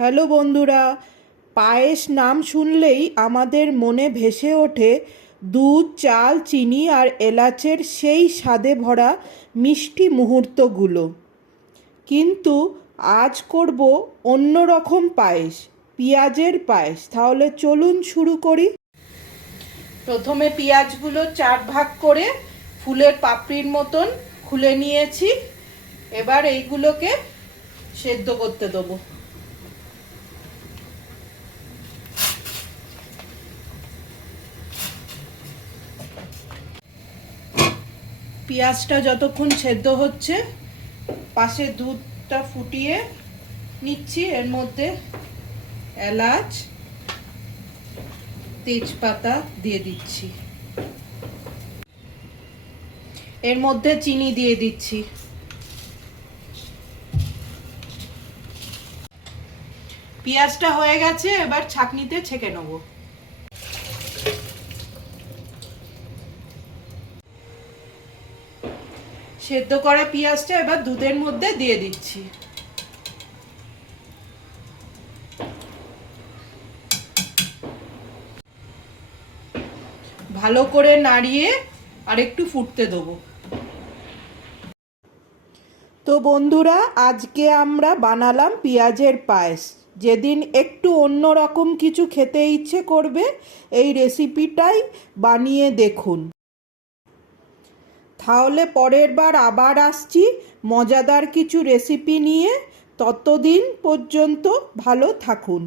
Hello বন্ধুরা, পায়েস নাম শুনলেই আমাদের মনে ভেসে ওঠে দুধ, চাল, চিনি আর এলাচের সেই স্বাদে ভরা মিষ্টি মুহূর্তগুলো। কিন্তু আজ করব অন্য রকম পায়েস, পেঁয়াজের পায়েস। তাহলে চলুন শুরু করি। প্রথমে পেঁয়াজগুলো 4 ভাগ করে ফুলের পাপড়ির মতন খুলে নিয়েছি। এবার এইগুলোকে সেদ্ধ করতে দেবো। পেঁয়াজটা যতক্ষণ সেদ্ধ হচ্ছে, পাশে দুধটা ফুটিয়ে নিচ্ছি। এর মধ্যে এলাচ, তেজপাতা দিয়ে দিচ্ছি। এর মধ্যে চিনি দিয়ে দিচ্ছি। পেঁয়াজটা হয়ে গেছে, এবার ছাঁকনিতে ছেঁকে নেব। সেদ্ধ করা পেঁয়াজটা এবার দুধের মধ্যে দিয়ে দিচ্ছি। ভালো করে নাড়িয়ে আর একটু ফুটতে দেবো। তো বন্ধুরা, আজকে আমরা বানালাম পেঁয়াজের পায়েস। যেদিন একটু অন্য রকম কিছু খেতে ইচ্ছে করবে, এই রেসিপিটাই বানিয়ে দেখুন। তাহলে পরের বার আবার আসছি মজাদার কিছু রেসিপি নিয়ে। ততদিন পর্যন্ত ভালো থাকুন।